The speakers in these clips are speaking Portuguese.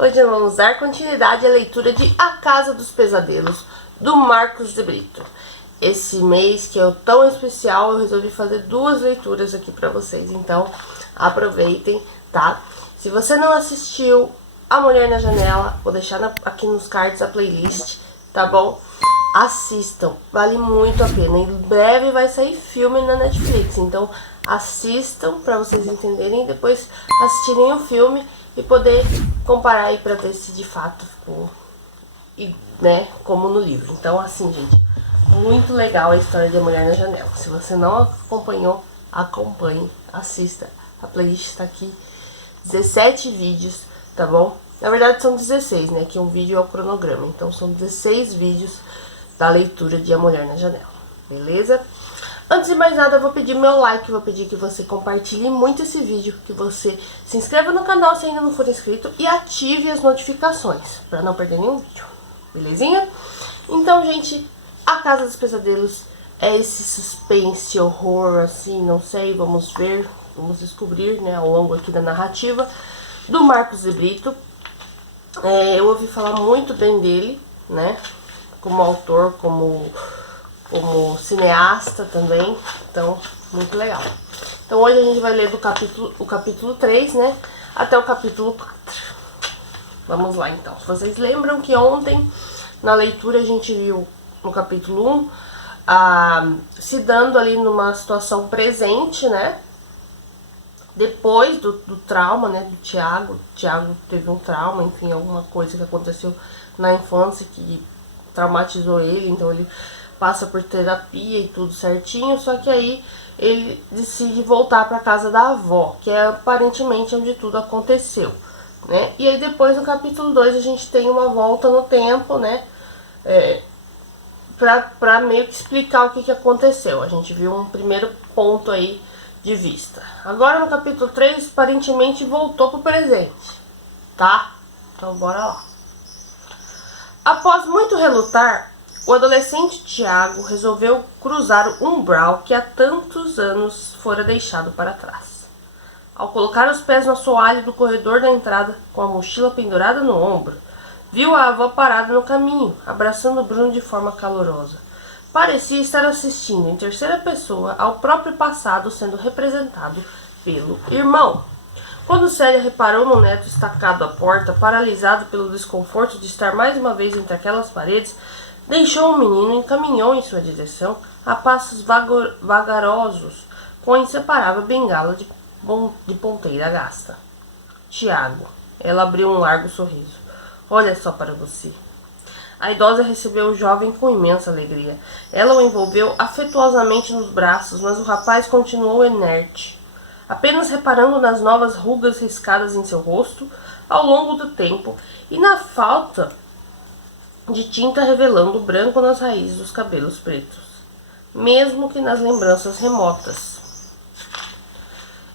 Hoje vamos dar continuidade à leitura de A Casa dos Pesadelos, do Marcos de Brito. Esse mês, que é tão especial, eu resolvi fazer duas leituras aqui pra vocês, então aproveitem, tá? Se você não assistiu A Mulher na Janela, vou deixar aqui nos cards a playlist, tá bom? Assistam, vale muito a pena. Em breve vai sair filme na Netflix, então assistam pra vocês entenderem e depois assistirem o filme e poder comparar aí pra ver se de fato ficou, né, como no livro. Então, assim, gente, muito legal a história de A Mulher na Janela. Se você não acompanhou, acompanhe, assista. A playlist está aqui, 17 vídeos, tá bom? Na verdade são 16, né, que um vídeo é o cronograma. Então são 16 vídeos da leitura de A Mulher na Janela, beleza? Antes de mais nada, eu vou pedir meu like, vou pedir que você compartilhe muito esse vídeo, que você se inscreva no canal se ainda não for inscrito e ative as notificações, para não perder nenhum vídeo, belezinha? Então, gente, A Casa dos Pesadelos é esse suspense, horror, assim, não sei, vamos ver, vamos descobrir, né, ao longo aqui da narrativa, do Marcos de Brito. Eu ouvi falar muito bem dele, né, como autor, como cineasta também, então, muito legal. Então hoje a gente vai ler o capítulo 3, né, até o capítulo 4. Vamos lá então. Vocês lembram que ontem, na leitura, a gente viu no capítulo 1, se dando ali numa situação presente, né, depois do trauma, né, do Tiago. O Tiago teve um trauma, enfim, alguma coisa que aconteceu na infância que traumatizou ele, então ele passa por terapia e tudo certinho, só que aí ele decide voltar para casa da avó, que é aparentemente onde tudo aconteceu, né? E aí depois no capítulo 2 a gente tem uma volta no tempo, né? Pra meio que explicar o que aconteceu. A gente viu um primeiro ponto aí de vista. Agora no capítulo 3, aparentemente voltou pro presente, tá? Então bora lá. Após muito relutar, o adolescente Tiago resolveu cruzar o umbral que há tantos anos fora deixado para trás. Ao colocar os pés no assoalho do corredor da entrada, com a mochila pendurada no ombro, viu a avó parada no caminho, abraçando Bruno de forma calorosa. Parecia estar assistindo, em terceira pessoa, ao próprio passado sendo representado pelo irmão. Quando Célia reparou no neto estacado à porta, paralisado pelo desconforto de estar mais uma vez entre aquelas paredes, deixou o menino e encaminhou em sua direção a passos vagarosos, com a inseparável bengala de ponteira gasta. Tiago, ela abriu um largo sorriso. Olha só para você. A idosa recebeu o jovem com imensa alegria. Ela o envolveu afetuosamente nos braços, mas o rapaz continuou inerte, apenas reparando nas novas rugas riscadas em seu rosto ao longo do tempo e na falta de tinta revelando o branco nas raízes dos cabelos pretos, mesmo que nas lembranças remotas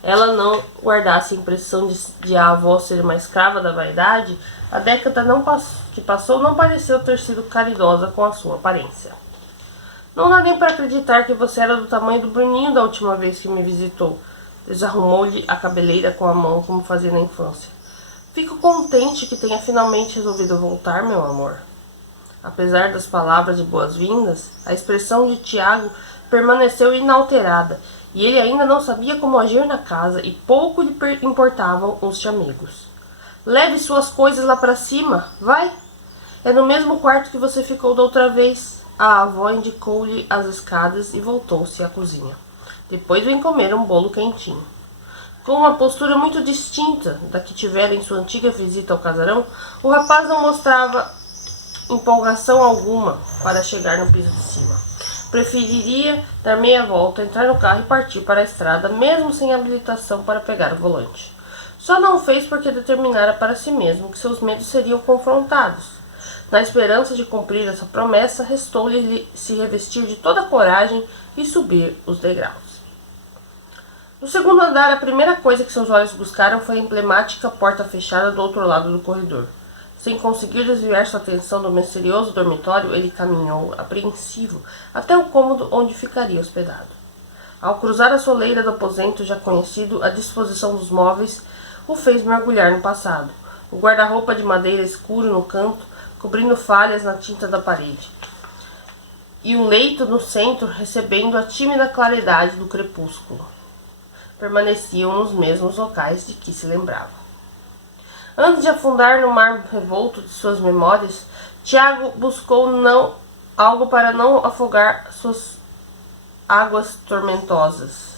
ela não guardasse a impressão de a avó ser uma escrava da vaidade. A década que passou não pareceu ter sido caridosa com a sua aparência. Não dá nem para acreditar que você era do tamanho do Bruninho da última vez que me visitou. Desarrumou-lhe a cabeleira com a mão, como fazia na infância. Fico contente que tenha finalmente resolvido voltar, meu amor. Apesar das palavras de boas-vindas, a expressão de Tiago permaneceu inalterada, e ele ainda não sabia como agir na casa e pouco lhe importavam os chamegos. Leve suas coisas lá para cima, vai! É no mesmo quarto que você ficou da outra vez. A avó indicou-lhe as escadas e voltou-se à cozinha. Depois vem comer um bolo quentinho. Com uma postura muito distinta da que tivera em sua antiga visita ao casarão, o rapaz não mostrava empolgação alguma para chegar no piso de cima. Preferiria dar meia volta, entrar no carro e partir para a estrada, mesmo sem habilitação para pegar o volante. Só não o fez porque determinara para si mesmo que seus medos seriam confrontados. Na esperança de cumprir essa promessa, restou-lhe se revestir de toda a coragem e subir os degraus. No segundo andar, a primeira coisa que seus olhos buscaram foi a emblemática porta fechada do outro lado do corredor. Sem conseguir desviar sua atenção do misterioso dormitório, ele caminhou, apreensivo, até o cômodo onde ficaria hospedado. Ao cruzar a soleira do aposento já conhecido, a disposição dos móveis o fez mergulhar no passado. o guarda-roupa de madeira escuro no canto, cobrindo falhas na tinta da parede, e o leito no centro recebendo a tímida claridade do crepúsculo. Permaneciam nos mesmos locais de que se lembrava. Antes de afundar no mar revolto de suas memórias, Tiago buscou algo para não afogar suas águas tormentosas.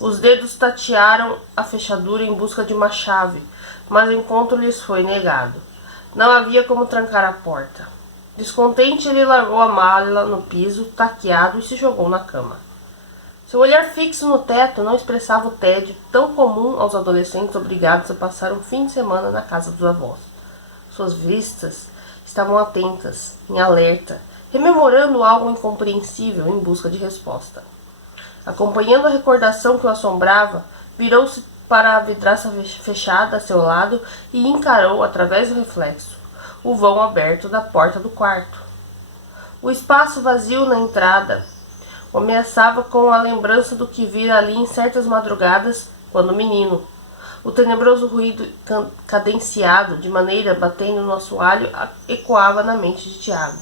Os dedos tatearam a fechadura em busca de uma chave, mas o encontro lhes foi negado. Não havia como trancar a porta. Descontente, ele largou a mala no piso, taqueado, e se jogou na cama. Seu olhar fixo no teto não expressava o tédio tão comum aos adolescentes obrigados a passar um fim de semana na casa dos avós. Suas vistas estavam atentas, em alerta, rememorando algo incompreensível em busca de resposta. Acompanhando a recordação que o assombrava, virou-se para a vidraça fechada a seu lado e encarou, através do reflexo, o vão aberto da porta do quarto. O espaço vazio na entrada o ameaçava com a lembrança do que vira ali em certas madrugadas, quando menino. O tenebroso ruído cadenciado, de maneira batendo no assoalho, ecoava na mente de Tiago,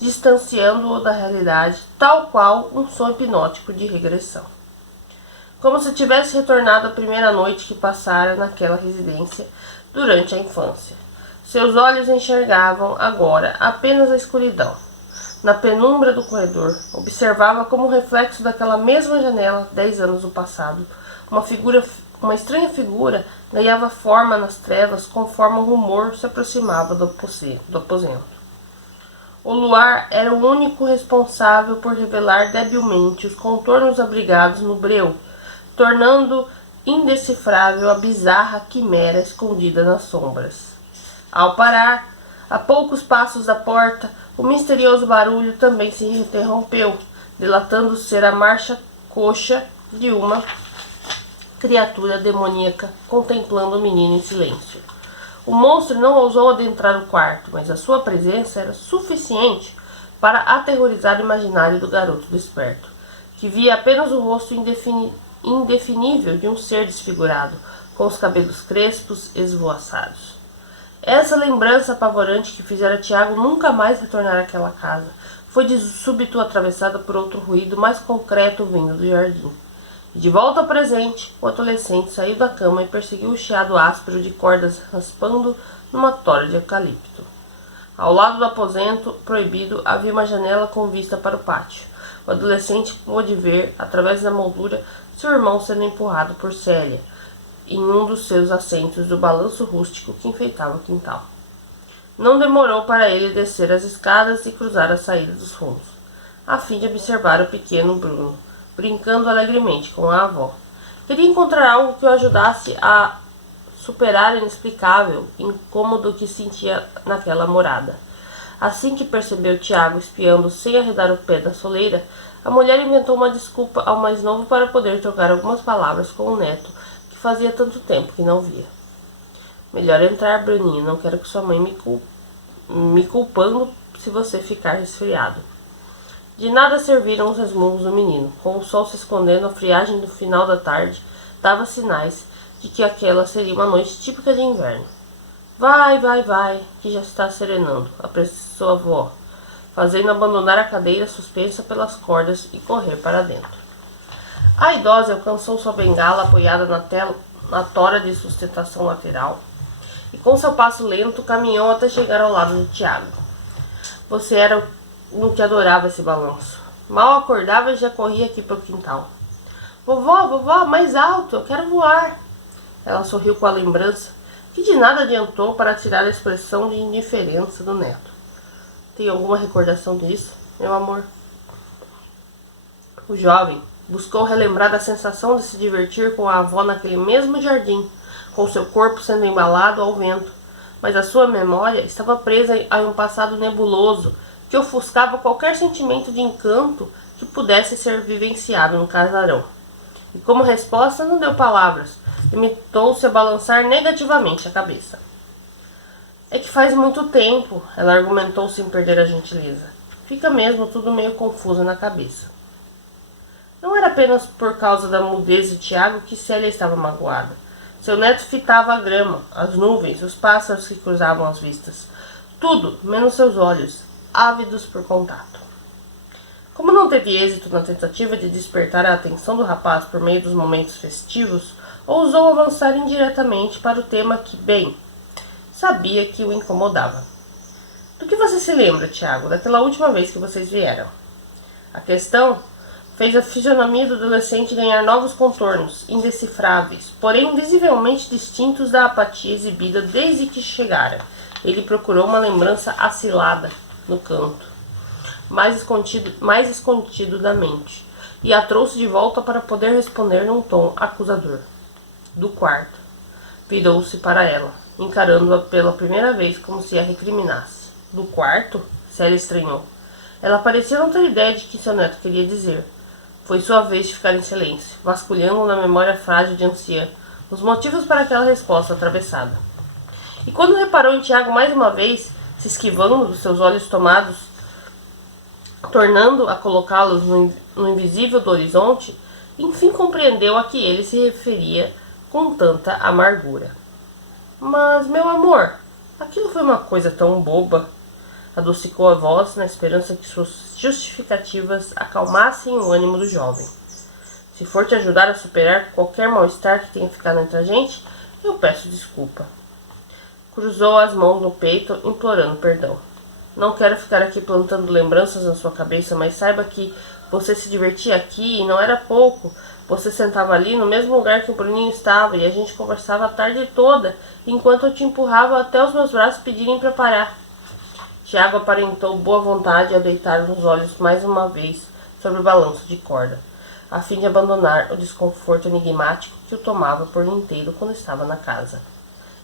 distanciando-o da realidade, tal qual um som hipnótico de regressão. Como se tivesse retornado à primeira noite que passara naquela residência durante a infância. Seus olhos enxergavam agora apenas a escuridão. Na penumbra do corredor, observava como reflexo daquela mesma janela, 10 anos no passado, uma estranha figura ganhava forma nas trevas conforme o rumor se aproximava do aposento. O luar era o único responsável por revelar debilmente os contornos abrigados no breu, tornando indecifrável a bizarra quimera escondida nas sombras. Ao parar, a poucos passos da porta, o misterioso barulho também se interrompeu, delatando ser a marcha coxa de uma criatura demoníaca contemplando o menino em silêncio. O monstro não ousou adentrar o quarto, mas a sua presença era suficiente para aterrorizar o imaginário do garoto desperto, que via apenas o rosto indefinível de um ser desfigurado, com os cabelos crespos esvoaçados. Essa lembrança apavorante que fizera Tiago nunca mais retornar àquela casa foi de súbito atravessada por outro ruído mais concreto vindo do jardim. E de volta ao presente, o adolescente saiu da cama e perseguiu o chiado áspero de cordas raspando numa tora de eucalipto. Ao lado do aposento proibido havia uma janela com vista para o pátio. O adolescente pôde ver, através da moldura, seu irmão sendo empurrado por Célia em um dos seus assentos do balanço rústico que enfeitava o quintal. Não demorou para ele descer as escadas e cruzar a saída dos fundos, a fim de observar o pequeno Bruno, brincando alegremente com a avó. Queria encontrar algo que o ajudasse a superar o inexplicável incômodo que sentia naquela morada. Assim que percebeu Tiago espiando sem arredar o pé da soleira, a mulher inventou uma desculpa ao mais novo para poder trocar algumas palavras com o neto, que fazia tanto tempo que não via. Melhor entrar, Bruninho, não quero que sua mãe me culpando se você ficar resfriado. De nada serviram os resmungos do menino. Com o sol se escondendo, a friagem do final da tarde dava sinais de que aquela seria uma noite típica de inverno. Vai, que já está serenando, apressou a avó, fazendo abandonar a cadeira suspensa pelas cordas e correr para dentro. A idosa alcançou sua bengala apoiada na tora de sustentação lateral e com seu passo lento caminhou até chegar ao lado de Tiago. Você era no que adorava esse balanço. Mal acordava e já corria aqui para o quintal. Vovó, mais alto, eu quero voar. Ela sorriu com a lembrança, que de nada adiantou para tirar a expressão de indiferença do neto. Tem alguma recordação disso, meu amor? O jovem buscou relembrar da sensação de se divertir com a avó naquele mesmo jardim, com seu corpo sendo embalado ao vento, mas a sua memória estava presa a um passado nebuloso que ofuscava qualquer sentimento de encanto que pudesse ser vivenciado no casarão. E como resposta não deu palavras, limitou-se a balançar negativamente a cabeça. É que faz muito tempo, ela argumentou sem perder a gentileza. Fica mesmo tudo meio confuso na cabeça. Não era apenas por causa da mudez de Tiago que Célia estava magoada. Seu neto fitava a grama, as nuvens, os pássaros que cruzavam as vistas. Tudo, menos seus olhos, ávidos por contato. Como não teve êxito na tentativa de despertar a atenção do rapaz por meio dos momentos festivos, ousou avançar indiretamente para o tema que, bem, sabia que o incomodava. Do que você se lembra, Tiago, daquela última vez que vocês vieram? A questão fez a fisionomia do adolescente ganhar novos contornos, indecifráveis, porém visivelmente distintos da apatia exibida desde que chegara. Ele procurou uma lembrança acilada no canto, mais escondido da mente, e a trouxe de volta para poder responder num tom acusador. Do quarto. Virou-se para ela, encarando-a pela primeira vez como se a recriminasse. Do quarto? Célia estranhou. Ela parecia não ter ideia de que seu neto queria dizer. Foi sua vez de ficar em silêncio, vasculhando na memória frágil de anciã os motivos para aquela resposta atravessada. E quando reparou em Tiago mais uma vez, se esquivando dos seus olhos tomados, tornando a colocá-los no invisível do horizonte, enfim compreendeu a que ele se referia com tanta amargura. Mas, meu amor, aquilo foi uma coisa tão boba. Adocicou a voz na esperança que suas justificativas acalmassem o ânimo do jovem. Se for te ajudar a superar qualquer mal-estar que tenha ficado entre a gente, eu peço desculpa. Cruzou as mãos no peito, implorando perdão. Não quero ficar aqui plantando lembranças na sua cabeça, mas saiba que você se divertia aqui e não era pouco. Você sentava ali no mesmo lugar que o Bruninho estava e a gente conversava a tarde toda, enquanto eu te empurrava até os meus braços pedirem para parar. Tiago aparentou boa vontade ao deitar os olhos mais uma vez sobre o balanço de corda, a fim de abandonar o desconforto enigmático que o tomava por inteiro quando estava na casa.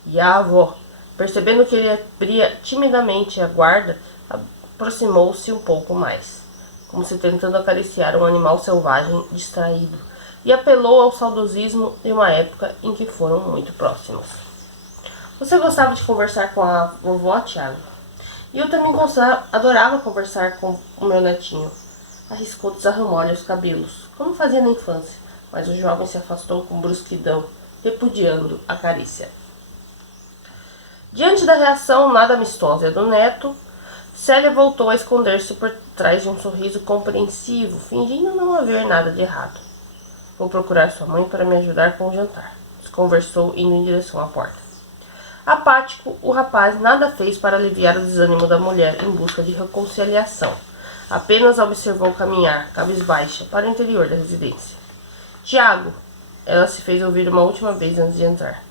E a avó, percebendo que ele abria timidamente a guarda, aproximou-se um pouco mais, como se tentando acariciar um animal selvagem distraído, e apelou ao saudosismo de uma época em que foram muito próximos. Você gostava de conversar com a vovó, Tiago? E eu também adorava conversar com o meu netinho. Arriscou desarrumar-lhe os cabelos, como fazia na infância, mas o jovem se afastou com brusquidão, repudiando a carícia. Diante da reação nada amistosa do neto, Célia voltou a esconder-se por trás de um sorriso compreensivo, fingindo não haver nada de errado. Vou procurar sua mãe para me ajudar com o jantar, conversou indo em direção à porta. Apático, o rapaz nada fez para aliviar o desânimo da mulher em busca de reconciliação. Apenas a observou caminhar, cabisbaixa, para o interior da residência. Tiago, ela se fez ouvir uma última vez antes de entrar.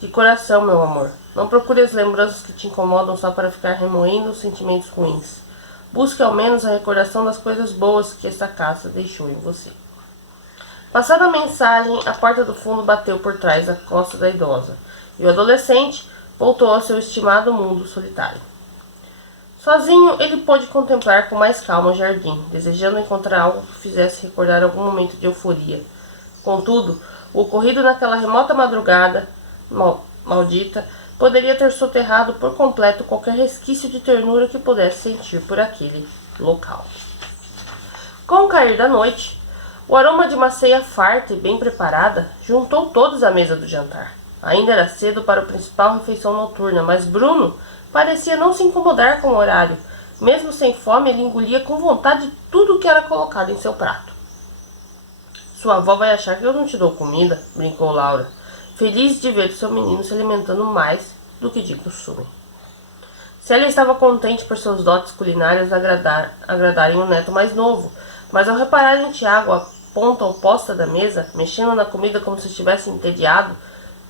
De coração, meu amor, não procure as lembranças que te incomodam só para ficar remoendo os sentimentos ruins. Busque ao menos a recordação das coisas boas que esta casa deixou em você. Passada a mensagem, a porta do fundo bateu por trás da costa da idosa, e o adolescente voltou ao seu estimado mundo solitário. Sozinho, ele pôde contemplar com mais calma o jardim, desejando encontrar algo que fizesse recordar algum momento de euforia. Contudo, o ocorrido naquela remota madrugada maldita poderia ter soterrado por completo qualquer resquício de ternura que pudesse sentir por aquele local. Com o cair da noite, o aroma de uma ceia farta e bem preparada juntou todos à mesa do jantar. Ainda era cedo para a principal refeição noturna, mas Bruno parecia não se incomodar com o horário. Mesmo sem fome, ele engolia com vontade tudo o que era colocado em seu prato. Sua avó vai achar que eu não te dou comida, brincou Laura, feliz de ver seu menino se alimentando mais do que de costume. Célia estava contente por seus dotes culinários agradarem o neto mais novo, mas ao reparar em Tiago à ponta oposta da mesa, mexendo na comida como se estivesse entediado,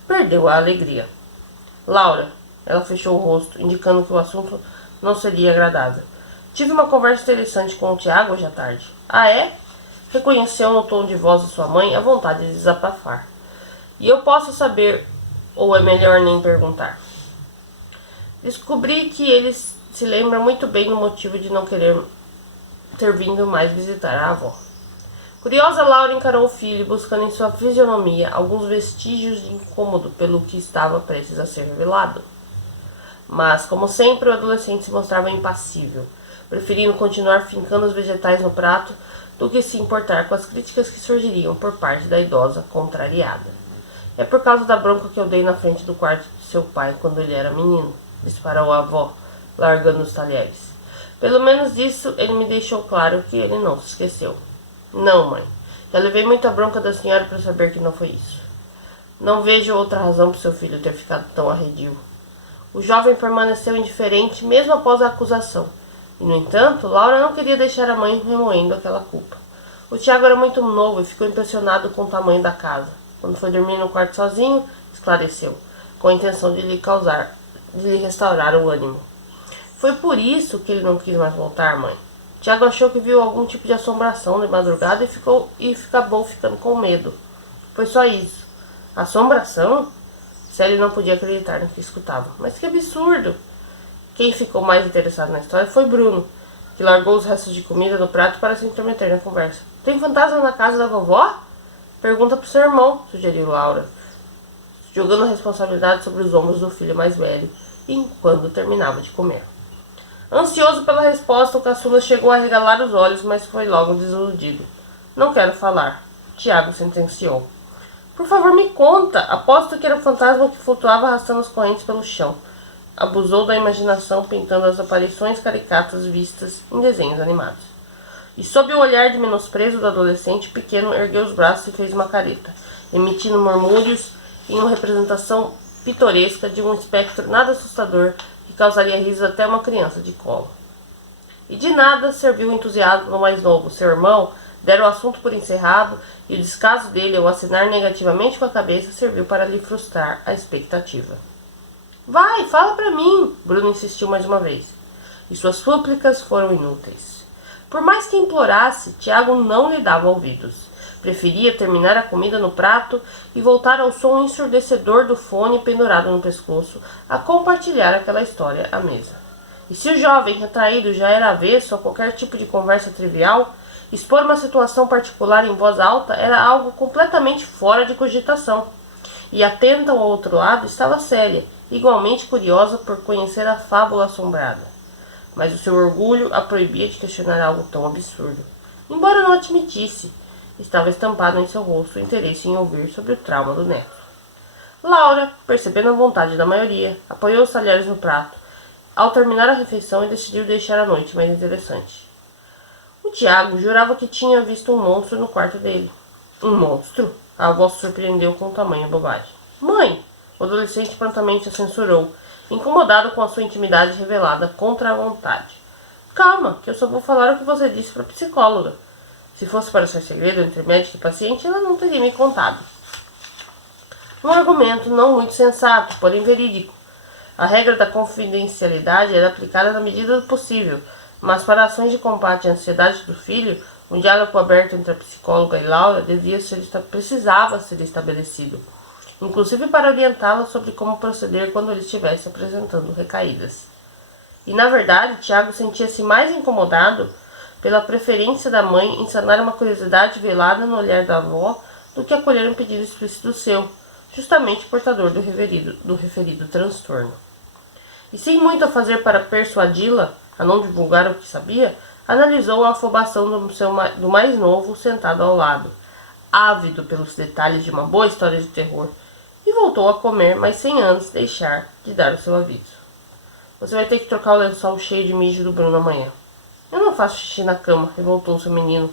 perdeu a alegria. Laura, ela fechou o rosto, indicando que o assunto não seria agradável. Tive uma conversa interessante com o Tiago hoje à tarde. Ah, é? Reconheceu no tom de voz de sua mãe a vontade de desabafar. E eu posso saber, ou é melhor nem perguntar? Descobri que ele se lembra muito bem do motivo de não querer ter vindo mais visitar a avó. Curiosa, Laura encarou o filho, buscando em sua fisionomia alguns vestígios de incômodo pelo que estava prestes a ser revelado. Mas, como sempre, o adolescente se mostrava impassível, preferindo continuar fincando os vegetais no prato do que se importar com as críticas que surgiriam por parte da idosa contrariada. É por causa da bronca que eu dei na frente do quarto de seu pai quando ele era menino, disparou a avó, largando os talheres. Pelo menos disso ele me deixou claro que ele não se esqueceu. Não, mãe. Já levei muita bronca da senhora para saber que não foi isso. Não vejo outra razão para seu filho ter ficado tão arredio. O jovem permaneceu indiferente mesmo após a acusação. E, no entanto, Laura não queria deixar a mãe remoendo aquela culpa. O Tiago era muito novo e ficou impressionado com o tamanho da casa. Quando foi dormir no quarto sozinho, esclareceu, com a intenção de lhe restaurar o ânimo. Foi por isso que ele não quis mais voltar, mãe. Tiago achou que viu algum tipo de assombração de madrugada e acabou ficando com medo. Foi só isso. Assombração? Sally não podia acreditar no que escutava. Mas que absurdo! Quem ficou mais interessado na história foi Bruno, que largou os restos de comida no prato para se intrometer na conversa. Tem fantasma na casa da vovó? Pergunta pro seu irmão, sugeriu Laura, jogando a responsabilidade sobre os ombros do filho mais velho, enquanto terminava de comer. Ansioso pela resposta, o caçula chegou a regalar os olhos, mas foi logo desiludido. Não quero falar, Tiago sentenciou. Por favor, me conta. Aposto que era o fantasma que flutuava arrastando as correntes pelo chão. Abusou da imaginação, pintando as aparições caricatas vistas em desenhos animados. E sob o olhar de menosprezo do adolescente, pequeno ergueu os braços e fez uma careta, emitindo murmúrios em uma representação pitoresca de um espectro nada assustador que causaria risos até uma criança de colo. E de nada serviu o entusiasmo do mais novo, seu irmão. Deram o assunto por encerrado e o descaso dele ao assinar negativamente com a cabeça serviu para lhe frustrar a expectativa. Vai, fala para mim, Bruno insistiu mais uma vez. E suas súplicas foram inúteis. Por mais que implorasse, Tiago não lhe dava ouvidos. Preferia terminar a comida no prato e voltar ao som ensurdecedor do fone pendurado no pescoço a compartilhar aquela história à mesa. E se o jovem retraído já era avesso a qualquer tipo de conversa trivial, expor uma situação particular em voz alta era algo completamente fora de cogitação. E atenta ao outro lado estava Célia, igualmente curiosa por conhecer a fábula assombrada. Mas o seu orgulho a proibia de questionar algo tão absurdo. Embora não admitisse, estava estampado em seu rosto o interesse em ouvir sobre o trauma do neto. Laura, percebendo a vontade da maioria, apoiou os talheres no prato, ao terminar a refeição e decidiu deixar a noite mais interessante. O Tiago jurava que tinha visto um monstro no quarto dele. Um monstro? A avó se surpreendeu com tamanha bobagem. Mãe! O adolescente prontamente a censurou, incomodado com a sua intimidade revelada contra a vontade. Calma, que eu só vou falar o que você disse para a psicóloga. Se fosse para ser segredo entre médico e paciente, ela não teria me contado. Um argumento não muito sensato, porém verídico. A regra da confidencialidade era aplicada na medida do possível, mas para ações de combate à ansiedade do filho, um diálogo aberto entre a psicóloga e Laura precisava ser estabelecido, inclusive para orientá-la sobre como proceder quando ele estivesse apresentando recaídas. E, na verdade, Tiago sentia-se mais incomodado pela preferência da mãe em sanar uma curiosidade velada no olhar da avó do que acolher um pedido explícito seu, justamente portador do referido transtorno. E sem muito a fazer para persuadi-la a não divulgar o que sabia, analisou a afobação do mais novo sentado ao lado, ávido pelos detalhes de uma boa história de terror, e voltou a comer, mas sem antes deixar de dar o seu aviso. Você vai ter que trocar o lençol cheio de mijo do Bruno amanhã. Eu não faço xixi na cama, revoltou-se o menino.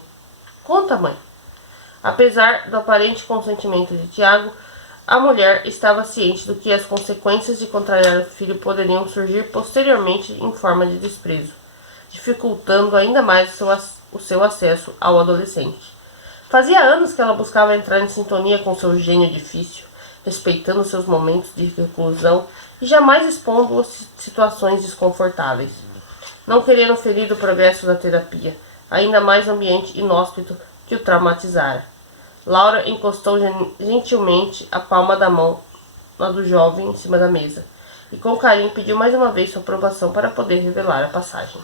Conta, mãe. Apesar do aparente consentimento de Tiago, a mulher estava ciente do que as consequências de contrariar o filho poderiam surgir posteriormente em forma de desprezo, dificultando ainda mais o seu acesso ao adolescente. Fazia anos que ela buscava entrar em sintonia com seu gênio difícil, respeitando seus momentos de reclusão e jamais expondo-o a situações desconfortáveis. Não querendo ferir o progresso da terapia, ainda mais no ambiente inóspito que o traumatizara. Laura encostou gentilmente a palma da mão do jovem em cima da mesa e com carinho pediu mais uma vez sua aprovação para poder revelar a passagem.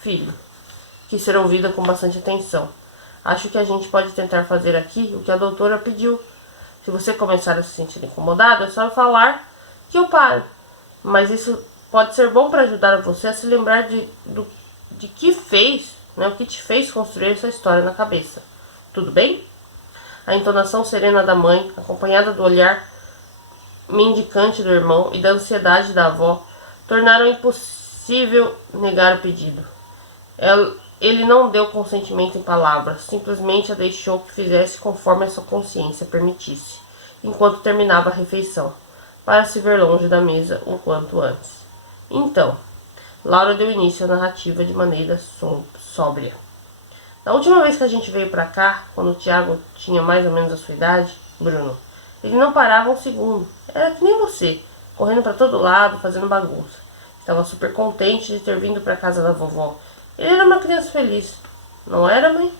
Filho, quis ser ouvida com bastante atenção. Acho que a gente pode tentar fazer aqui o que a doutora pediu. Se você começar a se sentir incomodado, é só falar que eu paro. Mas isso pode ser bom para ajudar você a se lembrar de que fez, o que te fez construir essa história na cabeça. Tudo bem? A entonação serena da mãe, acompanhada do olhar mendicante do irmão e da ansiedade da avó, tornaram impossível negar o pedido. Ele não deu consentimento em palavras, simplesmente a deixou que fizesse conforme a sua consciência permitisse, enquanto terminava a refeição, para se ver longe da mesa o quanto antes. Então, Laura deu início à narrativa de maneira sóbria. Na última vez que a gente veio pra cá, quando o Tiago tinha mais ou menos a sua idade, Bruno, ele não parava um segundo. Era que nem você, correndo pra todo lado, fazendo bagunça. Estava super contente de ter vindo pra casa da vovó. Ele era uma criança feliz. Não era, mãe?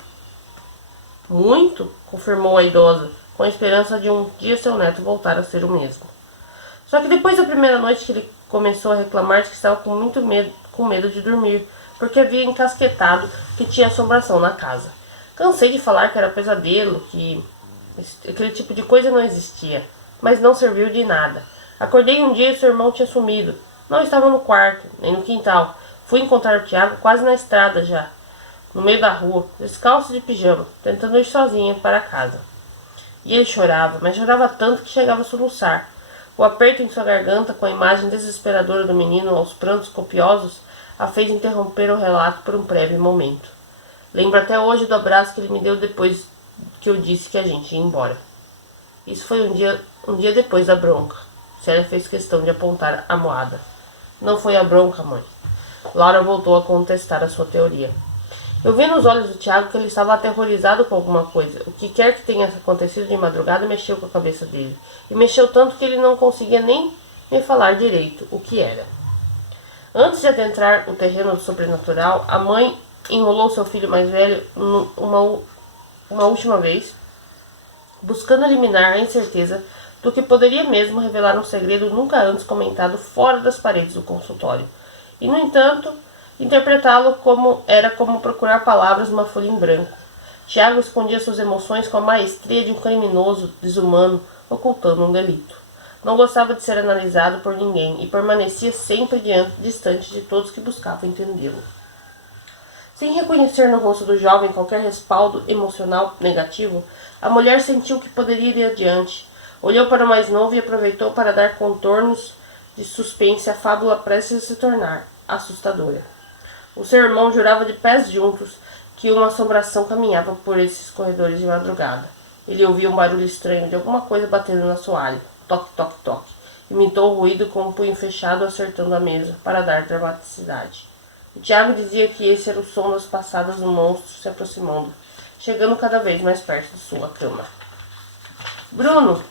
Muito, confirmou a idosa, com a esperança de um dia seu neto voltar a ser o mesmo. Só que depois da primeira noite que ele começou a reclamar de que estava com medo de dormir, porque havia encasquetado que tinha assombração na casa. Cansei de falar que era pesadelo, que aquele tipo de coisa não existia, mas não serviu de nada. Acordei um dia e seu irmão tinha sumido. Não estava no quarto, nem no quintal. Fui encontrar o Tiago quase na estrada já, no meio da rua, descalço de pijama, tentando ir sozinha para casa. E ele chorava, mas chorava tanto que chegava a soluçar. O aperto em sua garganta, com a imagem desesperadora do menino aos prantos copiosos, a fez interromper o relato por um breve momento. Lembro até hoje do abraço que ele me deu depois que eu disse que a gente ia embora. Isso foi um dia depois da bronca. Célia fez questão de apontar a moada. Não foi a bronca, mãe. Laura voltou a contestar a sua teoria. Eu vi nos olhos do Tiago que ele estava aterrorizado com alguma coisa. O que quer que tenha acontecido de madrugada mexeu com a cabeça dele. E mexeu tanto que ele não conseguia nem me falar direito o que era. Antes de adentrar o terreno do sobrenatural, a mãe enrolou seu filho mais velho uma última vez, buscando eliminar a incerteza do que poderia mesmo revelar um segredo nunca antes comentado fora das paredes do consultório. E, no entanto, interpretá-lo como procurar palavras numa folha em branco. Tiago escondia suas emoções com a maestria de um criminoso desumano ocultando um delito. Não gostava de ser analisado por ninguém e permanecia sempre distante de todos que buscavam entendê-lo. Sem reconhecer no rosto do jovem qualquer respaldo emocional negativo, a mulher sentiu que poderia ir adiante. Olhou para o mais novo e aproveitou para dar contornos de suspense à fábula prestes a se tornar assustadora. O seu irmão jurava de pés juntos que uma assombração caminhava por esses corredores de madrugada. Ele ouvia um barulho estranho de alguma coisa batendo na assoalho. Toque, toque, toque. Imitou o ruído com o punho fechado acertando a mesa, para dar dramaticidade. O Tiago dizia que esse era o som das passadas do monstro se aproximando, chegando cada vez mais perto de sua cama. Bruno,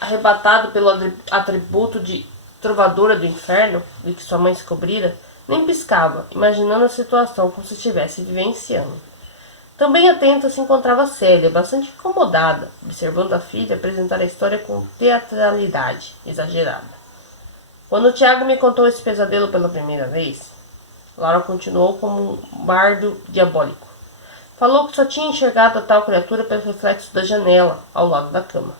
arrebatado pelo atributo de trovadora do inferno, de que sua mãe se cobrira, nem piscava, imaginando a situação como se estivesse vivenciando. Também atenta se encontrava Célia, bastante incomodada, observando a filha apresentar a história com teatralidade exagerada. Quando o Tiago me contou esse pesadelo pela primeira vez, Laura continuou como um bardo diabólico. Falou que só tinha enxergado a tal criatura pelo reflexo da janela, ao lado da cama.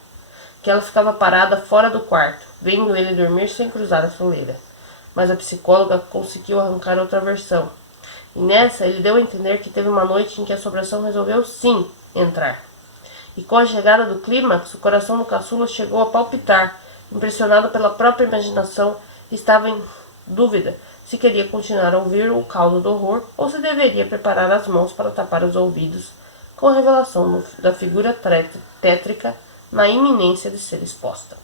Que ela ficava parada fora do quarto, vendo ele dormir sem cruzar a soleira. Mas a psicóloga conseguiu arrancar outra versão. E nessa, ele deu a entender que teve uma noite em que a assombração resolveu sim entrar. E com a chegada do clímax, o coração do caçula chegou a palpitar, impressionado pela própria imaginação, estava em dúvida se queria continuar a ouvir o caldo do horror ou se deveria preparar as mãos para tapar os ouvidos com a revelação da figura tétrica na iminência de ser exposta.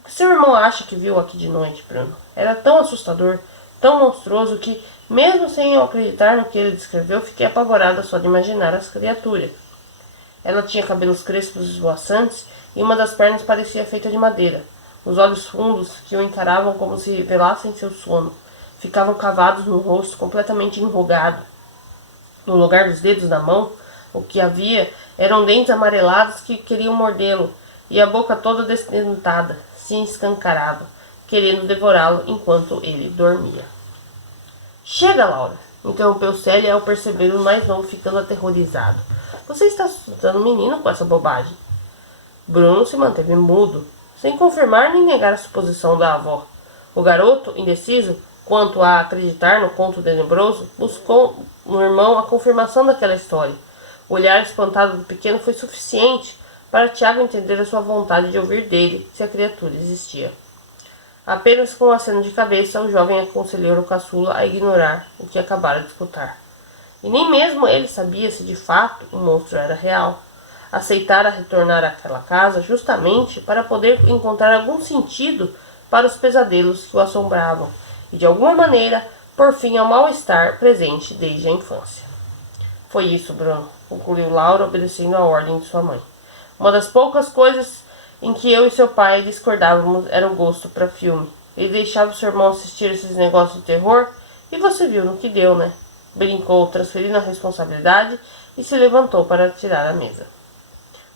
O que seu irmão acha que viu aqui de noite, Bruno? Era tão assustador, tão monstruoso que, mesmo sem eu acreditar no que ele descreveu, fiquei apavorada só de imaginar as criaturas. Ela tinha cabelos crespos esvoaçantes e uma das pernas parecia feita de madeira. Os olhos fundos, que o encaravam como se velassem seu sono, ficavam cavados no rosto, completamente enrugado. No lugar dos dedos da mão, o que havia eram dentes amarelados que queriam mordê-lo, e a boca toda desdentada se escancarava, querendo devorá-lo enquanto ele dormia. Chega, Laura! Interrompeu Célia ao perceber o mais novo ficando aterrorizado. Você está assustando o menino com essa bobagem. Bruno se manteve mudo, sem confirmar nem negar a suposição da avó. O garoto, indeciso quanto a acreditar no conto tenebroso, buscou no irmão a confirmação daquela história. O olhar espantado do pequeno foi suficiente para Tiago entender a sua vontade de ouvir dele, se a criatura existia. Apenas com um aceno de cabeça, o jovem aconselhou o caçula a ignorar o que acabara de escutar. E nem mesmo ele sabia se de fato o monstro era real. Aceitara retornar àquela casa justamente para poder encontrar algum sentido para os pesadelos que o assombravam e, de alguma maneira, por fim ao mal-estar presente desde a infância. Foi isso, Bruno, concluiu Laura, obedecendo à ordem de sua mãe. Uma das poucas coisas em que eu e seu pai discordávamos era o gosto para filme. Ele deixava o seu irmão assistir esses negócios de terror e você viu no que deu, né? Brincou, transferindo a responsabilidade e se levantou para tirar a mesa.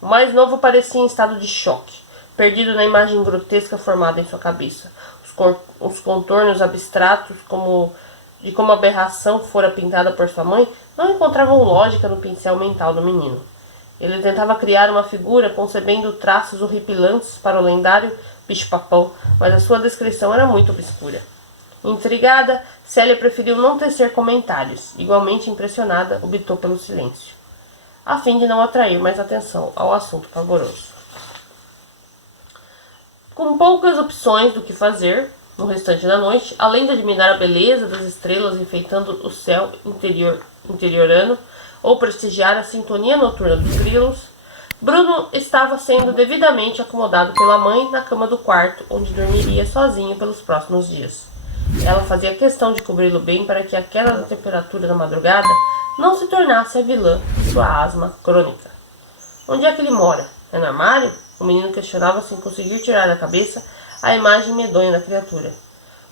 O mais novo parecia em estado de choque, perdido na imagem grotesca formada em sua cabeça. Os contornos abstratos de como a aberração fora pintada por sua mãe não encontravam lógica no pincel mental do menino. Ele tentava criar uma figura concebendo traços horripilantes para o lendário bicho-papão, mas a sua descrição era muito obscura. Intrigada, Célia preferiu não tecer comentários. Igualmente impressionada, optou pelo silêncio, a fim de não atrair mais atenção ao assunto pavoroso. Com poucas opções do que fazer no restante da noite, além de admirar a beleza das estrelas enfeitando o céu interiorano, ou prestigiar a sintonia noturna dos grilos, Bruno estava sendo devidamente acomodado pela mãe na cama do quarto, onde dormiria sozinho pelos próximos dias. Ela fazia questão de cobri-lo bem para que a queda da temperatura da madrugada não se tornasse a vilã de sua asma crônica. Onde é que ele mora? É no armário? O menino questionava sem conseguir tirar da cabeça a imagem medonha da criatura.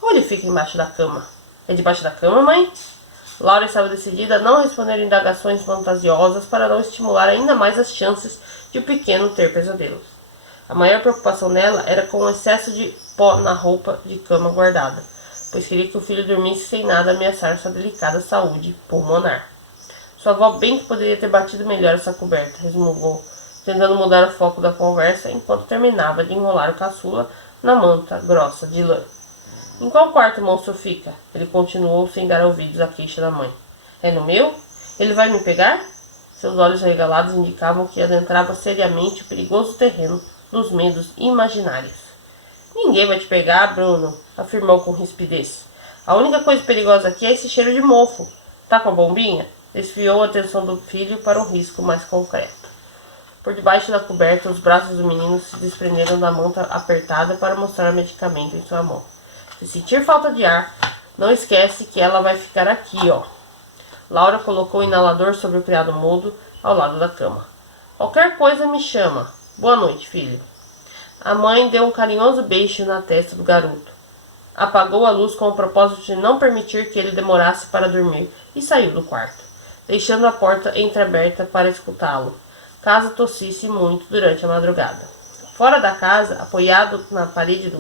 Ou ele fica embaixo da cama? É debaixo da cama, mãe? Laura estava decidida a não responder indagações fantasiosas para não estimular ainda mais as chances de o pequeno ter pesadelos. A maior preocupação dela era com o excesso de pó na roupa de cama guardada, pois queria que o filho dormisse sem nada ameaçar sua delicada saúde pulmonar. Sua avó bem que poderia ter batido melhor essa coberta, resmungou, tentando mudar o foco da conversa enquanto terminava de enrolar o caçula na manta grossa de lã. Em qual quarto o monstro fica? Ele continuou sem dar ouvidos à queixa da mãe. É no meu? Ele vai me pegar? Seus olhos regalados indicavam que adentrava seriamente o perigoso terreno dos medos imaginários. Ninguém vai te pegar, Bruno, afirmou com rispidez. A única coisa perigosa aqui é esse cheiro de mofo. Tá com a bombinha? Desviou a atenção do filho para um risco mais concreto. Por debaixo da coberta, os braços do menino se desprenderam da manta apertada para mostrar o medicamento em sua mão. Se sentir falta de ar, não esquece que ela vai ficar aqui, ó. Laura colocou o inalador sobre o criado mudo ao lado da cama. Qualquer coisa me chama. Boa noite, filho. A mãe deu um carinhoso beijo na testa do garoto. Apagou a luz com o propósito de não permitir que ele demorasse para dormir e saiu do quarto, deixando a porta entreaberta para escutá-lo, caso tossisse muito durante a madrugada. Fora da casa, apoiado na parede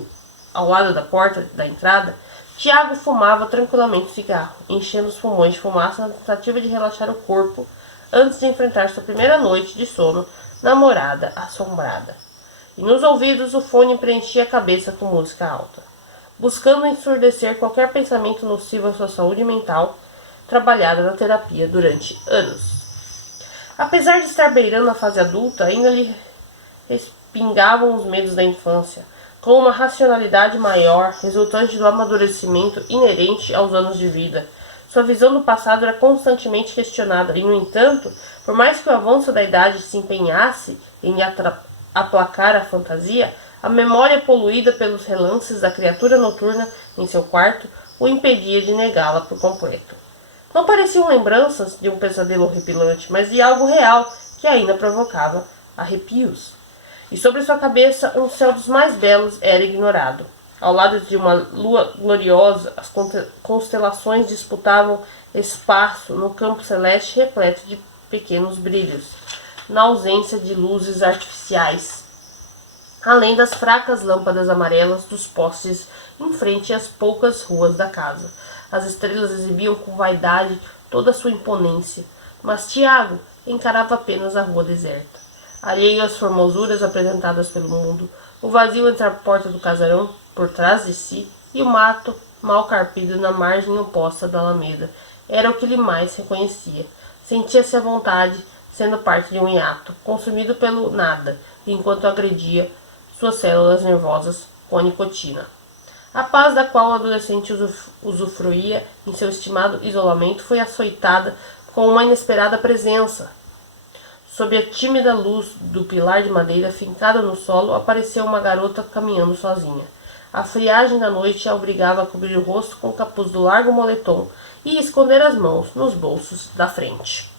ao lado da porta da entrada, Tiago fumava tranquilamente o cigarro, enchendo os pulmões de fumaça na tentativa de relaxar o corpo antes de enfrentar sua primeira noite de sono na morada assombrada. E nos ouvidos o fone preenchia a cabeça com música alta, buscando ensurdecer qualquer pensamento nocivo à sua saúde mental, trabalhada na terapia durante anos. Apesar de estar beirando a fase adulta, ainda lhe respingavam os medos da infância, com uma racionalidade maior, resultante do amadurecimento inerente aos anos de vida. Sua visão do passado era constantemente questionada e, no entanto, por mais que o avanço da idade se empenhasse em aplacar a fantasia, a memória poluída pelos relances da criatura noturna em seu quarto o impedia de negá-la por completo. Não pareciam lembranças de um pesadelo horripilante, mas de algo real que ainda provocava arrepios. E sobre sua cabeça um céu dos mais belos era ignorado. Ao lado de uma lua gloriosa, as constelações disputavam espaço no campo celeste repleto de pequenos brilhos, na ausência de luzes artificiais, além das fracas lâmpadas amarelas dos postes em frente às poucas ruas da casa. As estrelas exibiam com vaidade toda a sua imponência, mas Tiago encarava apenas a rua deserta, alheio às formosuras apresentadas pelo mundo, o vazio entre a porta do casarão por trás de si e o mato mal carpido na margem oposta da alameda era o que lhe mais reconhecia. Sentia-se à vontade sendo parte de um hiato, consumido pelo nada, enquanto agredia suas células nervosas com a nicotina. A paz da qual o adolescente usufruía em seu estimado isolamento foi açoitada com uma inesperada presença. Sob a tímida luz do pilar de madeira fincada no solo, apareceu uma garota caminhando sozinha. A friagem da noite a obrigava a cobrir o rosto com o capuz do largo moletom e esconder as mãos nos bolsos da frente.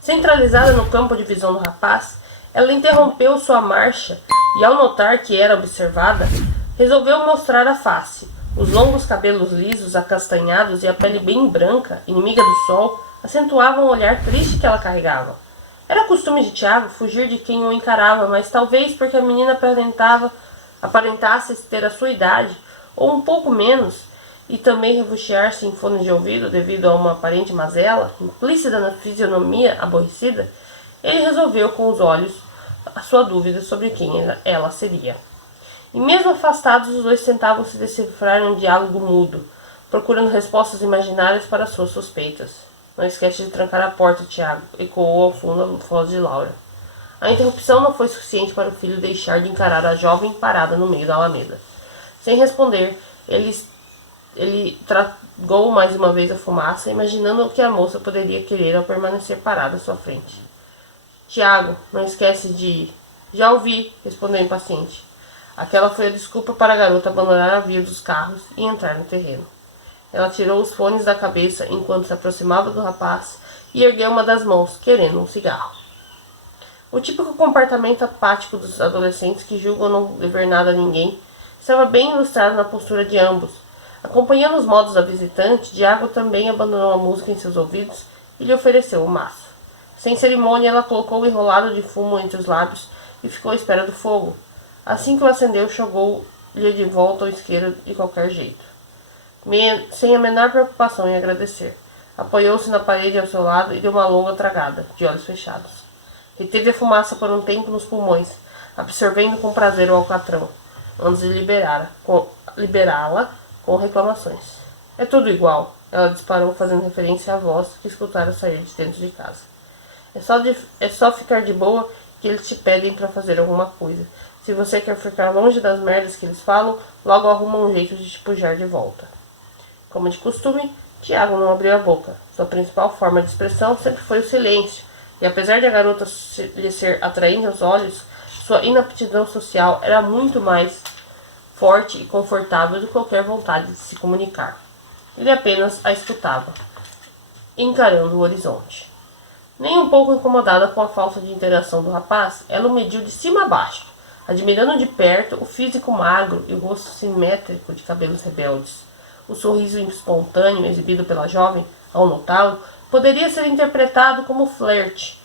Centralizada no campo de visão do rapaz, ela interrompeu sua marcha e, ao notar que era observada, resolveu mostrar a face. Os longos cabelos lisos, acastanhados e a pele bem branca, inimiga do sol, acentuavam o olhar triste que ela carregava. Era costume de Tiago fugir de quem o encarava, mas talvez porque a menina aparentasse ter a sua idade, ou um pouco menos, e também refugiar-se em fones de ouvido devido a uma aparente mazela, implícita na fisionomia aborrecida, ele resolveu com os olhos a sua dúvida sobre quem ela seria. E mesmo afastados, os dois tentavam se decifrar em um diálogo mudo, procurando respostas imaginárias para suas suspeitas. Não esquece de trancar a porta, Tiago, ecoou ao fundo a voz de Laura. A interrupção não foi suficiente para o filho deixar de encarar a jovem parada no meio da alameda. Sem responder, ele tragou mais uma vez a fumaça, imaginando o que a moça poderia querer ao permanecer parada à sua frente. Tiago, não esquece de ir. Já ouvi, respondeu impaciente. Aquela foi a desculpa para a garota abandonar a via dos carros e entrar no terreno. Ela tirou os fones da cabeça enquanto se aproximava do rapaz e ergueu uma das mãos, querendo um cigarro. O típico comportamento apático dos adolescentes que julgam não dever nada a ninguém estava bem ilustrado na postura de ambos. Acompanhando os modos da visitante, Diago também abandonou a música em seus ouvidos e lhe ofereceu o maço. Sem cerimônia, ela colocou o enrolado de fumo entre os lábios e ficou à espera do fogo. Assim que o acendeu, jogou-lhe de volta ao isqueiro de qualquer jeito, sem a menor preocupação em agradecer. Apoiou-se na parede ao seu lado e deu uma longa tragada, de olhos fechados. Reteve a fumaça por um tempo nos pulmões, absorvendo com prazer o alcatrão, antes de liberá-la com reclamações. É tudo igual, ela disparou, fazendo referência à voz que escutara sair de dentro de casa. É só ficar de boa que eles te pedem para fazer alguma coisa. Se você quer ficar longe das merdas que eles falam, logo arruma um jeito de te puxar de volta. Como de costume, Tiago não abriu a boca. Sua principal forma de expressão sempre foi o silêncio, e apesar de a garota lhe ser atraente aos olhos, sua inaptidão social era muito mais forte e confortável do que qualquer vontade de se comunicar. Ele apenas a escutava, encarando o horizonte. Nem um pouco incomodada com a falta de interação do rapaz, ela o mediu de cima a baixo, admirando de perto o físico magro e o rosto simétrico de cabelos rebeldes. O sorriso espontâneo exibido pela jovem, ao notá-lo, poderia ser interpretado como flerte,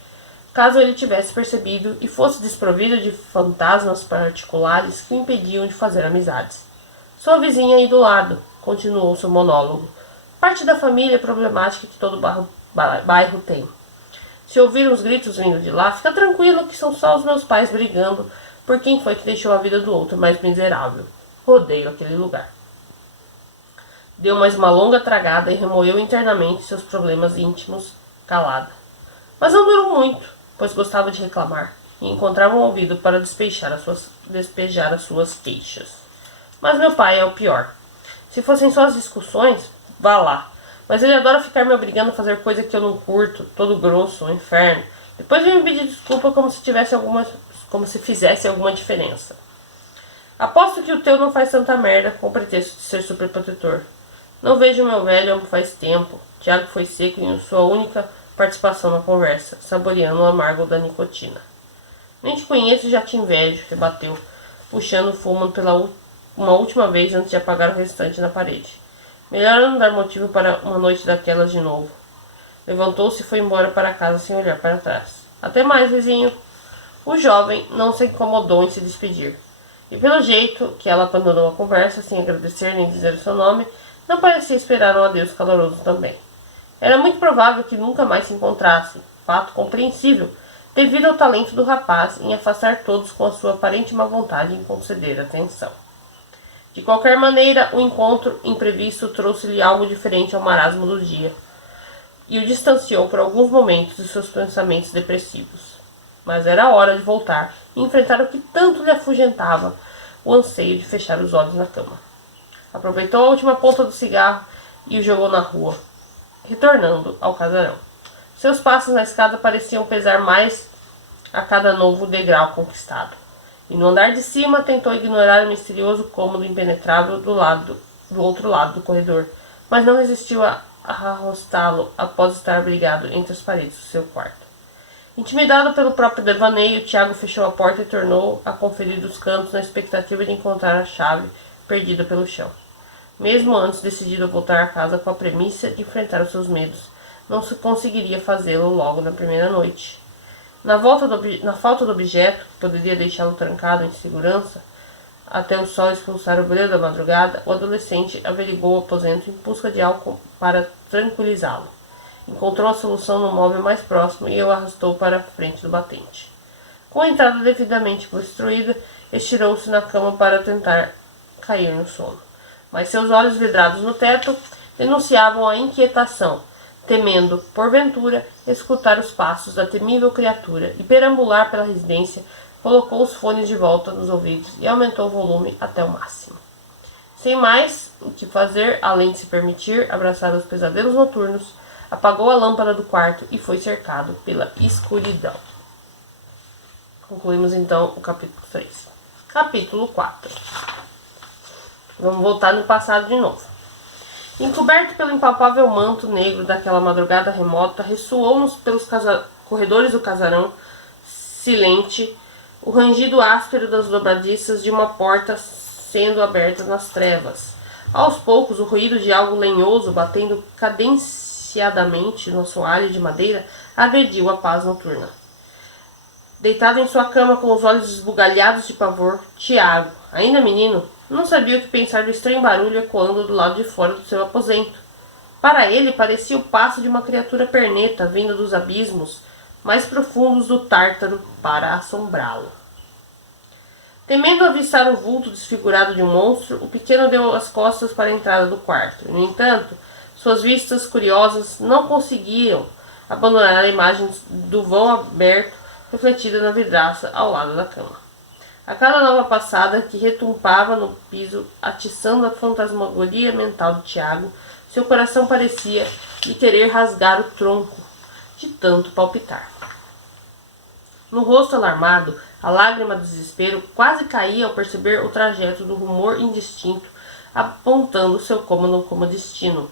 caso ele tivesse percebido e fosse desprovido de fantasmas particulares que o impediam de fazer amizades. Sua vizinha aí do lado, continuou seu monólogo, parte da família problemática que todo bairro tem. Se ouvir uns gritos vindo de lá, fica tranquilo que são só os meus pais brigando por quem foi que deixou a vida do outro mais miserável. Rodeio aquele lugar. Deu mais uma longa tragada e remoeu internamente seus problemas íntimos, calada. Mas não durou muito, pois gostava de reclamar e encontrava um ouvido para despejar as suas queixas. Mas meu pai é o pior. Se fossem só as discussões, vá lá. Mas ele adora ficar me obrigando a fazer coisa que eu não curto, todo grosso, um inferno. Depois vem me pedir desculpa como se fizesse alguma diferença. Aposto que o teu não faz tanta merda com o pretexto de ser superprotetor. Não vejo meu velho faz tempo. Tiago foi seco em sua única participação na conversa, saboreando o amargo da nicotina. Nem te conheço e já te invejo, rebateu, puxando o fumo pela uma última vez antes de apagar o restante na parede. Melhor não dar motivo para uma noite daquelas de novo. Levantou-se e foi embora para casa sem olhar para trás. Até mais, vizinho. O jovem não se incomodou em se despedir. E pelo jeito que ela abandonou a conversa, sem agradecer nem dizer o seu nome, não parecia esperar um adeus caloroso também. Era muito provável que nunca mais se encontrassem, fato compreensível, devido ao talento do rapaz em afastar todos com a sua aparente má vontade em conceder atenção. De qualquer maneira, o encontro imprevisto trouxe-lhe algo diferente ao marasmo do dia. e o distanciou por alguns momentos de seus pensamentos depressivos. Mas era hora de voltar e enfrentar o que tanto lhe afugentava, o anseio de fechar os olhos na cama. Aproveitou a última ponta do cigarro e o jogou na rua, retornando ao casarão. Seus passos na escada pareciam pesar mais a cada novo degrau conquistado. E no andar de cima tentou ignorar o misterioso cômodo impenetrável do outro lado do corredor, mas não resistiu a arrostá-lo após estar abrigado entre as paredes do seu quarto. Intimidado pelo próprio devaneio, Tiago fechou a porta e tornou a conferir os cantos na expectativa de encontrar a chave perdida pelo chão. Mesmo antes decidido a voltar a casa com a premissa de enfrentar os seus medos, não se conseguiria fazê-lo logo na primeira noite. Na falta do objeto, que poderia deixá-lo trancado em segurança, até o sol expulsar o brilho da madrugada, o adolescente averiguou o aposento em busca de algo para tranquilizá-lo. Encontrou a solução no móvel mais próximo e o arrastou para a frente do batente. Com a entrada devidamente construída, estirou-se na cama para tentar cair no sono. Mas seus olhos vidrados no teto denunciavam a inquietação, temendo, porventura, escutar os passos da temível criatura e perambular pela residência, colocou os fones de volta nos ouvidos e aumentou o volume até o máximo. Sem mais o que fazer, além de se permitir abraçar os pesadelos noturnos, apagou a lâmpada do quarto e foi cercado pela escuridão. Concluímos então o capítulo 3. Capítulo 4. Vamos voltar no passado de novo. Encoberto pelo impalpável manto negro daquela madrugada remota, ressoou pelos corredores do casarão silente o rangido áspero das dobradiças de uma porta sendo aberta nas trevas. Aos poucos, o ruído de algo lenhoso batendo cadenciadamente no assoalho de madeira agrediu a paz noturna. Deitado em sua cama com os olhos esbugalhados de pavor, Tiago, ainda menino, não sabia o que pensar do estranho barulho ecoando do lado de fora do seu aposento. Para ele, parecia o passo de uma criatura perneta vinda dos abismos mais profundos do Tártaro para assombrá-lo. Temendo avistar o vulto desfigurado de um monstro, o pequeno deu as costas para a entrada do quarto. No entanto, suas vistas curiosas não conseguiam abandonar a imagem do vão aberto refletida na vidraça ao lado da cama. A cada nova passada que retumbava no piso, atiçando a fantasmagoria mental de Tiago, seu coração parecia lhe querer rasgar o tronco de tanto palpitar. No rosto alarmado, a lágrima do desespero quase caía ao perceber o trajeto do rumor indistinto apontando seu cômodo como destino.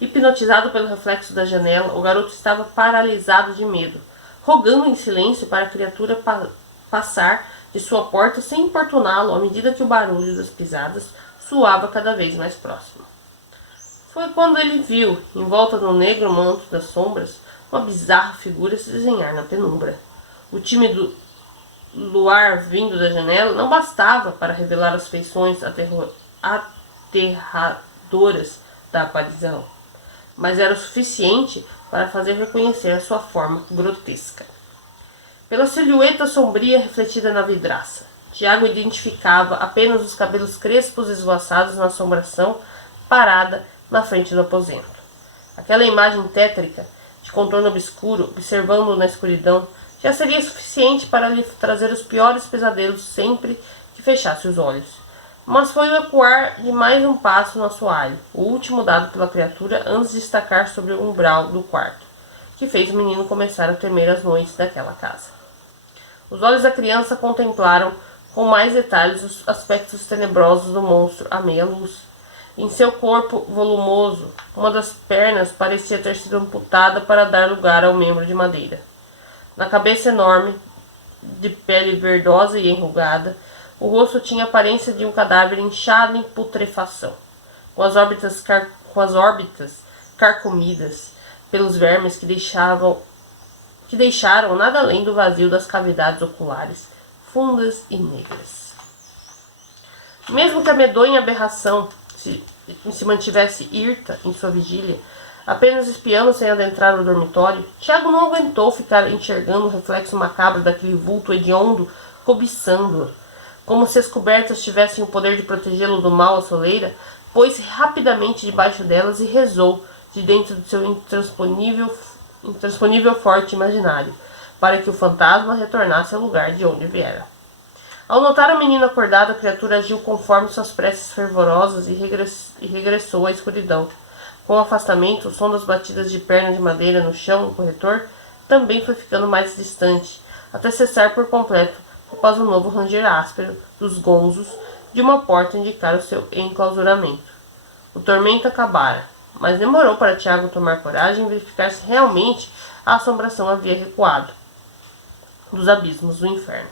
Hipnotizado pelo reflexo da janela, o garoto estava paralisado de medo, rogando em silêncio para a criatura passar de sua porta sem importuná-lo à medida que o barulho das pisadas soava cada vez mais próximo. Foi quando ele viu, envolta no negro manto das sombras, uma bizarra figura se desenhar na penumbra. O tímido luar vindo da janela não bastava para revelar as feições aterradoras da aparição, mas era o suficiente para fazer reconhecer a sua forma grotesca. Pela silhueta sombria refletida na vidraça, Tiago identificava apenas os cabelos crespos esvoaçados na assombração parada na frente do aposento. Aquela imagem tétrica, de contorno obscuro, observando-o na escuridão, já seria suficiente para lhe trazer os piores pesadelos sempre que fechasse os olhos. Mas foi o ecoar de mais um passo no assoalho, o último dado pela criatura antes de estacar sobre o umbral do quarto, que fez o menino começar a temer as noites daquela casa. Os olhos da criança contemplaram com mais detalhes os aspectos tenebrosos do monstro à meia luz. Em seu corpo volumoso, uma das pernas parecia ter sido amputada para dar lugar ao membro de madeira. Na cabeça enorme, de pele verdosa e enrugada, o rosto tinha a aparência de um cadáver inchado em putrefação, com as órbitas carcomidas pelos vermes que deixaram nada além do vazio das cavidades oculares, fundas e negras. Mesmo que a medonha aberração se mantivesse hirta em sua vigília, apenas espiando sem adentrar o dormitório, Tiago não aguentou ficar enxergando o reflexo macabro daquele vulto hediondo cobiçando-o. Como se as cobertas tivessem o poder de protegê-lo do mal à soleira, pôs-se rapidamente debaixo delas e rezou, de dentro do seu intransponível forte imaginário, para que o fantasma retornasse ao lugar de onde viera. Ao notar o menino acordado, a criatura agiu conforme suas preces fervorosas e regressou à escuridão. Com o afastamento, o som das batidas de perna de madeira no chão do corredor também foi ficando mais distante, até cessar por completo, após um novo ranger áspero dos gonzos de uma porta indicar o seu enclausuramento. O tormento acabara, mas demorou para Tiago tomar coragem e verificar se realmente a assombração havia recuado dos abismos do inferno.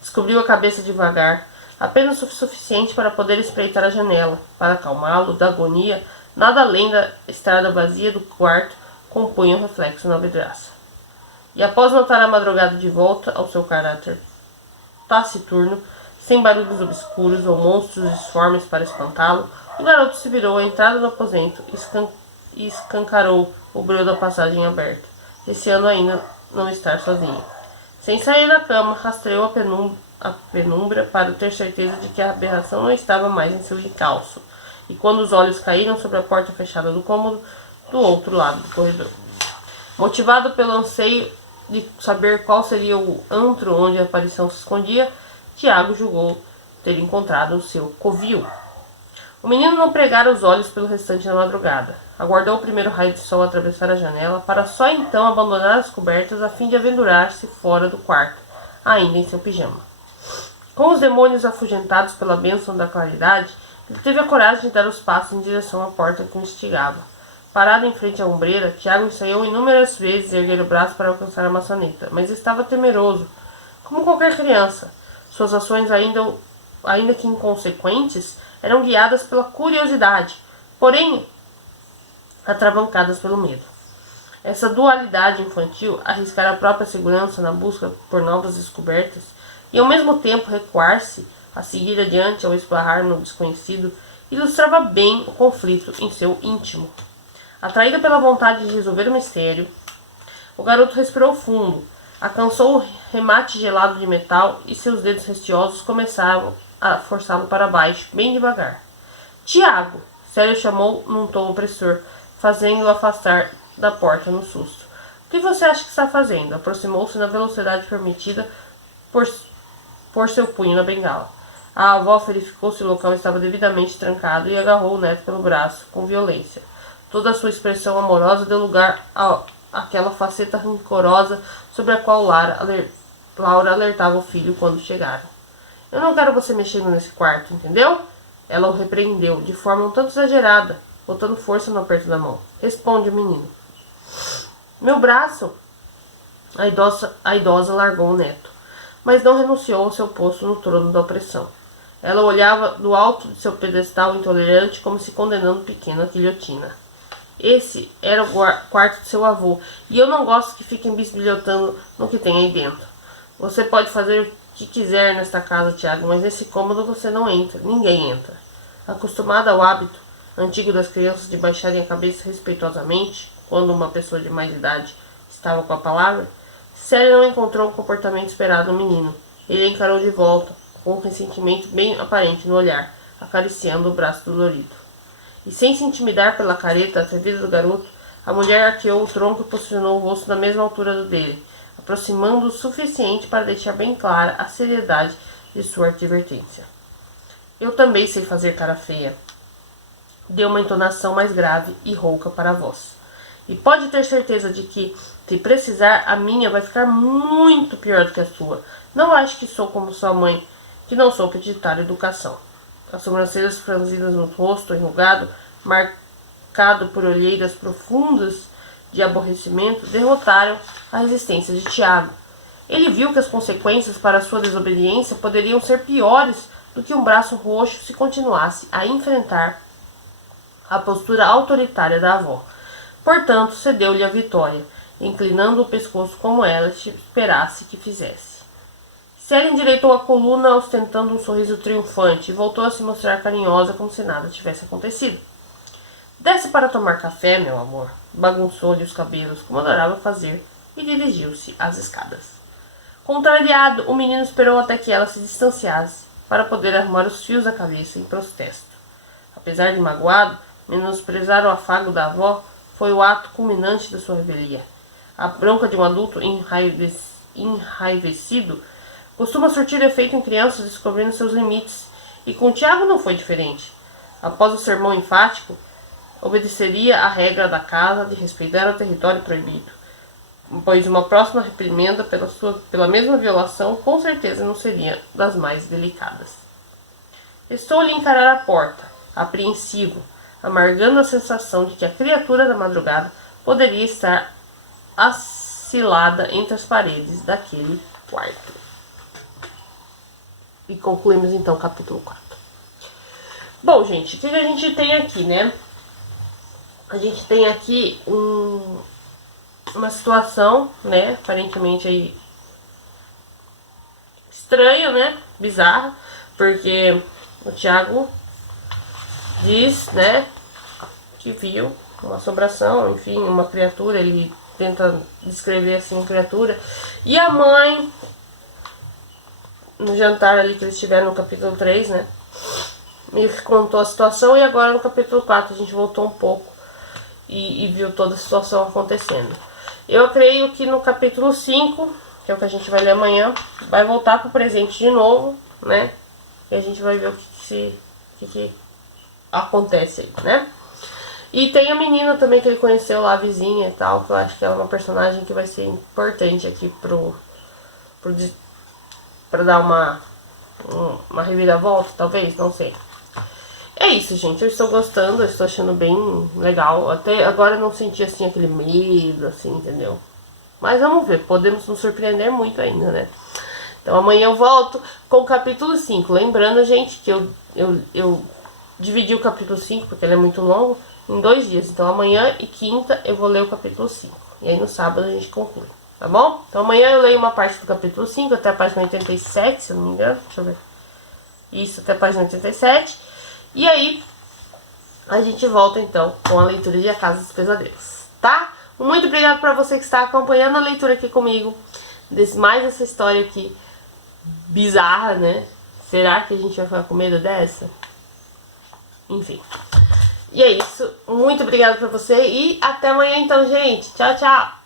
Descobriu a cabeça devagar, apenas o suficiente para poder espreitar a janela. Para acalmá-lo da agonia, nada além da estrada vazia do quarto compunha um reflexo na vidraça. E após notar a madrugada de volta ao seu caráter taciturno, sem barulhos obscuros ou monstros disformes para espantá-lo, o garoto se virou à entrada do aposento e escancarou o breu da passagem aberta, receando ainda não estar sozinho. Sem sair da cama, rastreou a penumbra para ter certeza de que a aberração não estava mais em seu encalço, e quando os olhos caíram sobre a porta fechada do cômodo, do outro lado do corredor. Motivado pelo anseio de saber qual seria o antro onde a aparição se escondia, Tiago julgou ter encontrado o seu covil. O menino não pregara os olhos pelo restante da madrugada. Aguardou o primeiro raio de sol atravessar a janela, para só então abandonar as cobertas a fim de aventurar-se fora do quarto, ainda em seu pijama. Com os demônios afugentados pela bênção da claridade, ele teve a coragem de dar os passos em direção à porta que o instigava. Parado em frente à ombreira, Tiago ensaiou inúmeras vezes erguer o braço para alcançar a maçaneta, mas estava temeroso, como qualquer criança. Suas ações, ainda que inconsequentes, eram guiadas pela curiosidade, porém atravancadas pelo medo. Essa dualidade infantil, arriscar a própria segurança na busca por novas descobertas e ao mesmo tempo recuar-se a seguir adiante ao esbarrar no desconhecido, ilustrava bem o conflito em seu íntimo. Atraído pela vontade de resolver o mistério, o garoto respirou fundo, alcançou o remate gelado de metal e seus dedos restiosos começaram a forçá-lo para baixo, bem devagar. Tiago! Célio chamou num tom opressor, fazendo-o afastar da porta no susto. O que você acha que está fazendo? Aproximou-se na velocidade permitida por seu punho na bengala. A avó verificou se o local estava devidamente trancado e agarrou o neto pelo braço, com violência. Toda a sua expressão amorosa deu lugar àquela faceta rancorosa sobre a qual Laura alertava o filho quando chegaram. Eu não quero você mexendo nesse quarto, entendeu? Ela o repreendeu, de forma um tanto exagerada, botando força no aperto da mão. Responde o menino. Meu braço! A idosa largou o neto, mas não renunciou ao seu posto no trono da opressão. Ela olhava do alto de seu pedestal intolerante, como se condenando o pequeno à guilhotina. Esse era o quarto de seu avô, e eu não gosto que fiquem bisbilhotando no que tem aí dentro. Você pode fazer o que quiser nesta casa, Tiago, mas nesse cômodo você não entra, ninguém entra. Acostumada ao hábito antigo das crianças de baixarem a cabeça respeitosamente, quando uma pessoa de mais idade estava com a palavra, Célia não encontrou o comportamento esperado no menino. Ele a encarou de volta, com um ressentimento bem aparente no olhar, acariciando o braço dolorido. E sem se intimidar pela careta atrevida do garoto, a mulher arqueou o tronco e posicionou o rosto na mesma altura do dele, aproximando-o o suficiente para deixar bem clara a seriedade de sua advertência. Eu também sei fazer cara feia. Deu uma entonação mais grave e rouca para a voz. E pode ter certeza de que, se precisar, a minha vai ficar muito pior do que a sua. Não acho que sou como sua mãe, que não sou petitar educação. As sobrancelhas franzidas no rosto enrugado, marcado por olheiras profundas de aborrecimento, derrotaram a resistência de Tiago. Ele viu que as consequências para sua desobediência poderiam ser piores do que um braço roxo se continuasse a enfrentar a postura autoritária da avó. Portanto, cedeu-lhe a vitória, inclinando o pescoço como ela esperasse que fizesse. Célia endireitou a coluna, ostentando um sorriso triunfante, e voltou a se mostrar carinhosa como se nada tivesse acontecido. Desce para tomar café, meu amor. Bagunçou-lhe os cabelos, como adorava fazer, e dirigiu-se às escadas. Contrariado, o menino esperou até que ela se distanciasse, para poder arrumar os fios da cabeça em protesto. Apesar de magoado, menosprezar o afago da avó, foi o ato culminante da sua revelia. A bronca de um adulto enraivecido costuma surtir efeito em crianças descobrindo seus limites, e com Tiago não foi diferente. Após o sermão enfático, obedeceria à regra da casa de respeitar o território proibido, pois uma próxima reprimenda pela mesma violação com certeza não seria das mais delicadas. Estou-lhe a encarar a porta, apreensivo, amargando a sensação de que a criatura da madrugada poderia estar acilada entre as paredes daquele quarto. E concluímos então o capítulo 4. Bom, gente, o que a gente tem aqui, né? A gente tem aqui uma situação, né? Aparentemente aí estranha, né? Bizarra, porque o Tiago diz, né, que viu uma assombração, enfim, uma criatura. Ele tenta descrever assim uma criatura. E a mãe, no jantar ali que eles tiveram no capítulo 3, né, meio que contou a situação. E agora no capítulo 4 a gente voltou um pouco e viu toda a situação acontecendo. Eu creio que no capítulo 5, que é o que a gente vai ler amanhã, vai voltar pro presente de novo, né, e a gente vai ver o que acontece aí, né. E tem a menina também que ele conheceu lá, a vizinha e tal, que eu acho que ela é uma personagem que vai ser importante aqui pra dar uma reviravolta, talvez, não sei. É isso, gente, eu estou gostando, eu estou achando bem legal. Até agora eu não senti, assim, aquele medo, assim, entendeu? Mas vamos ver, podemos nos surpreender muito ainda, né? Então amanhã eu volto com o capítulo 5. Lembrando, gente, que eu dividi o capítulo 5, porque ele é muito longo, em 2 dias. Então amanhã e quinta eu vou ler o capítulo 5. E aí no sábado a gente conclui, tá bom? Então amanhã eu leio uma parte do capítulo 5 até a página 87, se eu não me engano. Deixa eu ver. Isso, até a página 87. E aí a gente volta então com a leitura de A Casa dos Pesadelos, tá? Muito obrigada pra você que está acompanhando a leitura aqui comigo. Mais essa história aqui bizarra, né? Será que a gente vai ficar com medo dessa? Enfim. E é isso. Muito obrigada pra você e até amanhã então, gente. Tchau, tchau.